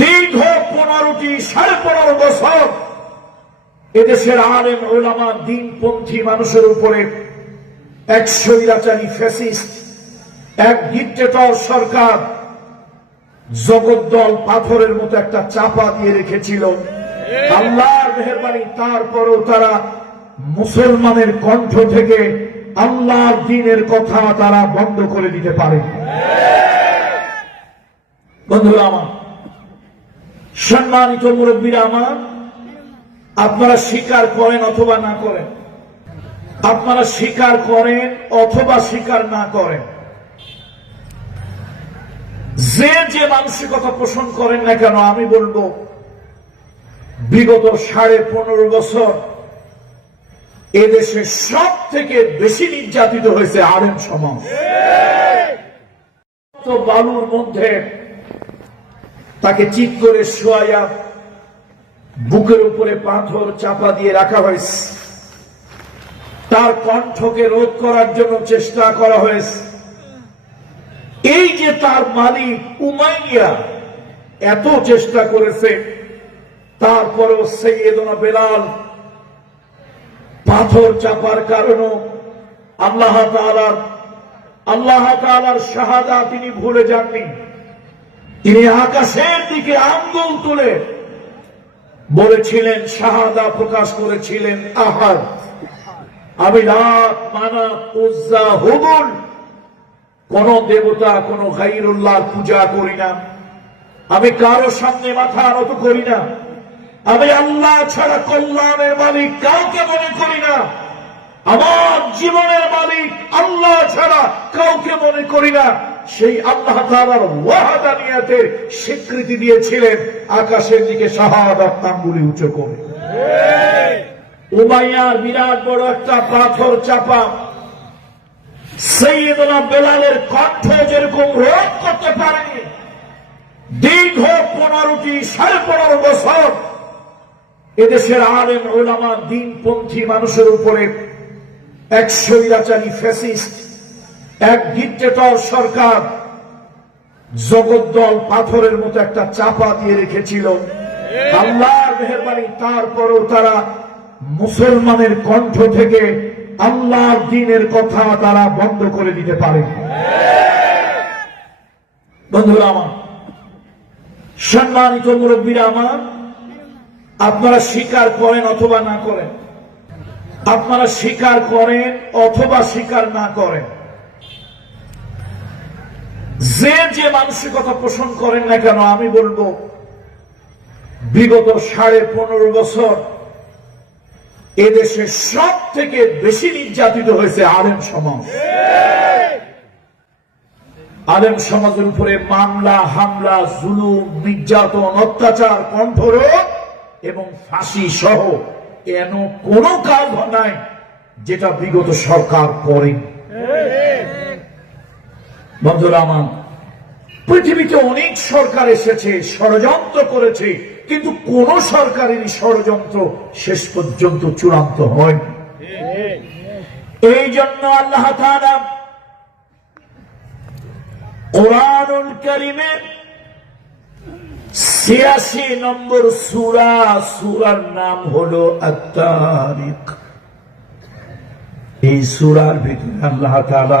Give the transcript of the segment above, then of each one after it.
দীর্ঘ পনেরোটি, সাড়ে পনেরো বছর এদেশের আলেম, ওলামা, দিনপন্থী মানুষের উপরে এক স্বৈরাচারী ফ্যাসিস্ট, এক ডিক্টেটর সরকার জগদ্দল পাথরের মতো একটা চাপা দিয়ে রেখেছিল। আল্লাহর মেহরবানি, তারপরও তারা মুসলমানের কণ্ঠ থেকে আল্লাহর দিনের কথা তারা বন্ধ করে দিতে পারে বন্ধুরা আমার সম্মানিত মুরব্বীরা আমার আপনারা স্বীকার করেন অথবা না করেন? আপনারা স্বীকার করেন অথবা স্বীকার না করেন? যে যে মানসিকতা পোষণ করেন না কেন আমি বলব বিগত সাড়ে পনেরো বছর এদেশে সব থেকে বেশি নির্যাতিত হয়েছে আরেম সমাজ। বালুর মধ্যে তাকে চিৎ করে শোয়াইয়া বুকের উপরে পাথর চাপা দিয়ে রাখা হয়েছে। তার কণ্ঠকে রোধ করার জন্য চেষ্টা করা হয়েছে। এই যে তার মালিক উমাইয়া এত চেষ্টা করেছে, তারপরেও সৈয়দনা বেলাল পাথর চাপার কারণে আল্লাহ আল্লাহ তাআলার শাহাদা তিনি ভুলে যাননি। তিনি আকাশের দিকে আঙ্গুল তুলে বলেছিলেন, শাহাদা প্রকাশ করেছিলেন, আহার। আমি হুবুল, কোন দেবতা, কোন গাইরুল্লাহ পূজা করি না। আমি কারও সামনে মাথা নত করি না। আমি আল্লাহ ছাড়া কল্যাণের মালিক কাউকে মনে করি না। আমার জীবনের মালিক আল্লাহ ছাড়া কাউকে মনে করি না। সেই আল্লাহ তাআলার ওয়াহাদানিয়াতের স্বীকৃতি দিয়েছিলেন আকাশের দিকে শাহাদাত নামগুলি উঁচু করে। উমাইয়ার বিরাট বড় একটা পাথর চাপা। সৈয়দনা বেলালের কণ্ঠ যেরকম রোধ করতে পারেনি, দীর্ঘ পনেরোটি সাড়ে পনেরো বছর এদেশের আলেম, ওলামা, দিনপন্থী মানুষের উপরে এক স্বৈরাচারী ফ্যাসিস্ট এক ডিক্টেটর সরকার জগদ্দল পাথরের মতো একটা চাপা দিয়ে রেখেছিল। আল্লাহর মেহরবানি, তারপরও তারা মুসলমানের কণ্ঠ থেকে আল্লাহর দিনের কথা তারা বন্ধ করে দিতে পারে। বন্ধুরা আমার, সম্মানিত মুরব্বীরা আমার, আপনারা স্বীকার করেন অথবা না করেন? আপনারা স্বীকার করেন অথবা স্বীকার না করেন? যে যে মানসিকতা পোষণ করেন না কেন, আমি বলব, বিগত সাড়ে পনেরো বছর এদেশে সব থেকে বেশি নির্যাতিত হয়েছে আলেম সমাজ। আলেম সমাজের উপরে মামলা, হামলা, জুলুম, নির্যাতন, অত্যাচার, কণ্ঠরোধ এবং ফাঁসি সহ এন কোনো কাজ নাই যেটা বিগত সরকার করেনি। বন্ধুরা আমার পৃথিবীতে অনেক সরকার এসেছে, ষড়যন্ত্র করেছে, কিন্তু কোন সরকারেরই ষড়যন্ত্র শেষ পর্যন্ত চূড়ান্ত হয় এই জন্য আল্লাহ কোরআনুল করিমের ছিয়াশি নম্বর সুরা, সুরার নাম হলো আত্মারিক এই সুরার ভিতরে আল্লাহ তাআলা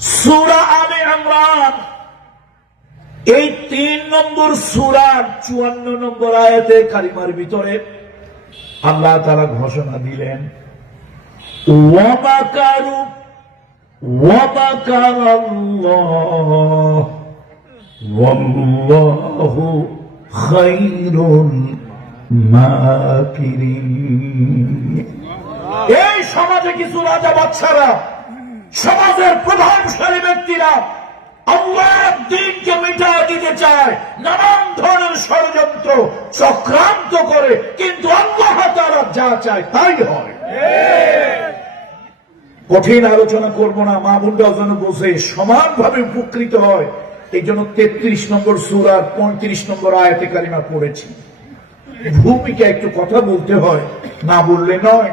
সুরা আলে ইমরান। এই তিন নম্বর সুরার চুয়ান্ন নম্বর আয়াতে কারিমার ভিতরে আল্লাহ তারা ঘোষণা দিলেন এই সমাজে কিছু রাজা বাচ্চারা সমাজের প্রভাবশালী ব্যক্তিরা আল্লাহ দিনকে মিটা দিতে চায় নানা ষড়যন্ত্র চক্রান্ত করে, কিন্তু আল্লাহ তারা যা চায় তাই হয়। কঠিন আলোচনা করব না, মা বোনরাও যেন বসে সমানভাবে উপকৃত হয়। এই জন্য তেত্রিশ নম্বর সুরার পঁয়ত্রিশ নম্বর আয়াতে কারিমা পড়েছি। ভূমিকা একটু কথা বলতে হয়, না বললে নয়।